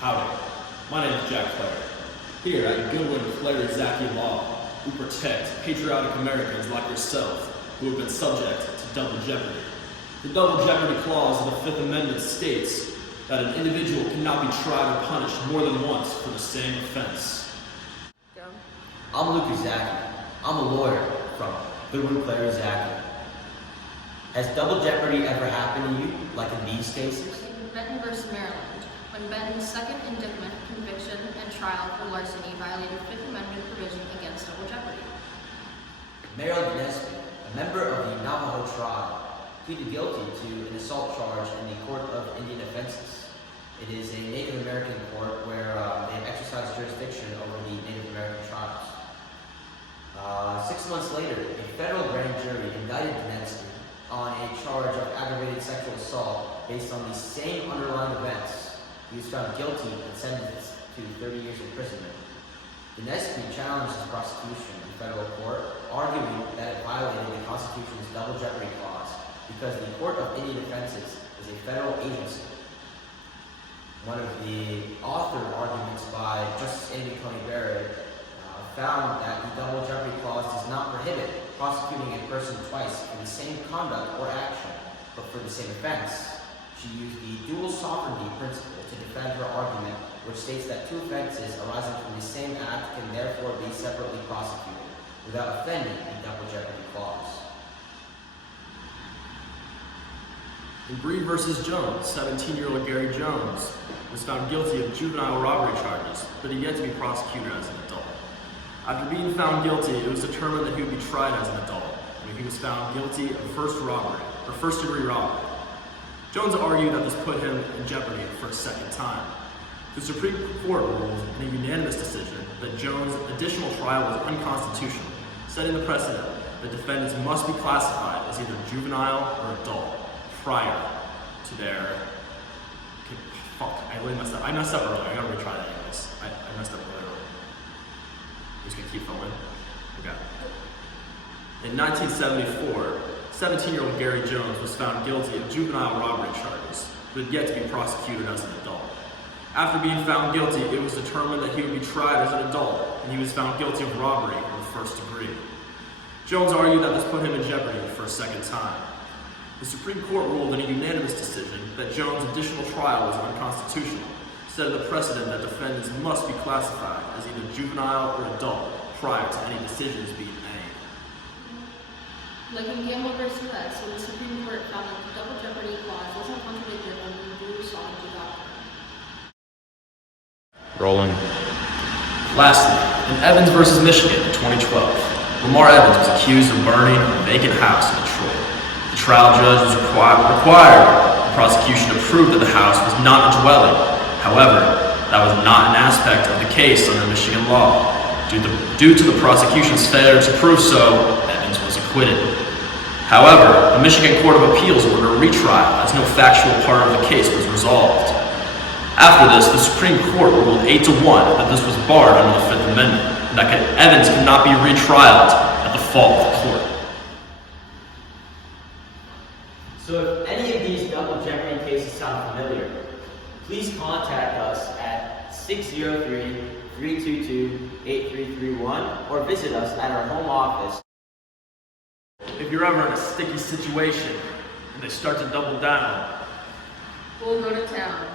Howdy, my name is Jack Clare. Here at Goodwin Clare Zaki Law, we protect patriotic Americans like yourself who have been subject to double jeopardy. The double jeopardy clause of the Fifth Amendment states that an individual cannot be tried or punished more than once for the same offense. Go. I'm Lucas Zaki. I'm a lawyer from Goodwin Clare Zaki. Has double jeopardy ever happened to you, like in these cases? In Benton v. Maryland, when Benton's second indictment, conviction, and trial for larceny violated Fifth Amendment provision against double jeopardy. Mayor Gillespie, a member of the Navajo tribe, pleaded guilty to an assault charge in the Court of Indian Offenses. It is a Native American court where they exercise jurisdiction over the Native American tribes. 6 months later, a federal grand jury indicted Gillespie on a charge of aggravated sexual assault based on the same underlying events. He was found guilty and sentenced to 30 years imprisonment. Gillespie challenged his prosecution in federal court, arguing that it violated the Constitution's double jeopardy clause because the Court of Indian Offenses is a federal agency. One of the authored arguments by Justice Amy Coney Barrett found that the double jeopardy clause does not prohibit prosecuting a person twice for the same conduct or action, but for the same offense. She used the dual sovereignty principle to defend her argument, which states that two offenses arising from the same act can therefore be separately prosecuted without offending the double jeopardy clause. In Bree v. Jones, 17-year-old Gary Jones was found guilty of juvenile robbery charges, but he yet to be prosecuted as an adult. After being found guilty, it was determined that he would be tried as an adult when he was found guilty of first-degree robbery. Jones argued that this put him in jeopardy for a second time. The Supreme Court ruled in a unanimous decision that Jones' additional trial was unconstitutional, setting the precedent that defendants must be classified as either juvenile or adult prior to their... I messed up earlier. I gotta retry that anyways. I messed up earlier. Just gonna keep going. Okay. In 1974, 17-year-old Gary Jones was found guilty of juvenile robbery charges, but had yet to be prosecuted as an adult. After being found guilty, it was determined that he would be tried as an adult, and he was found guilty of robbery in the first degree. Jones argued that this put him in jeopardy for a second time. The Supreme Court ruled in a unanimous decision that Jones' additional trial was unconstitutional, setting the precedent that defendants must be classified as either juvenile or adult prior to any decisions being made. Like in Gamble v. U.S., when the Supreme Court found that the double jeopardy clause wasn't contradicted under the dual sovereignty doctrine. Rolling. Lastly, in Evans v. Michigan in 2012, Lamar Evans was accused of burning a vacant house in Detroit. The trial judge was required the prosecution to prove that the house was not a dwelling. However, that was not an aspect of the case under Michigan law. Due to the prosecution's failure to prove so, Evans was acquitted. However, the Michigan Court of Appeals ordered a retrial as no factual part of the case was resolved. After this, the Supreme Court ruled 8-1 that this was barred under the Fifth Amendment, and that Evans could not be retrialed at the fault of the court. So if any of these double jeopardy cases sound familiar, please contact us at 603-322-8331 or visit us at our home office. If you're ever in a sticky situation and they start to double down, We'll go to town.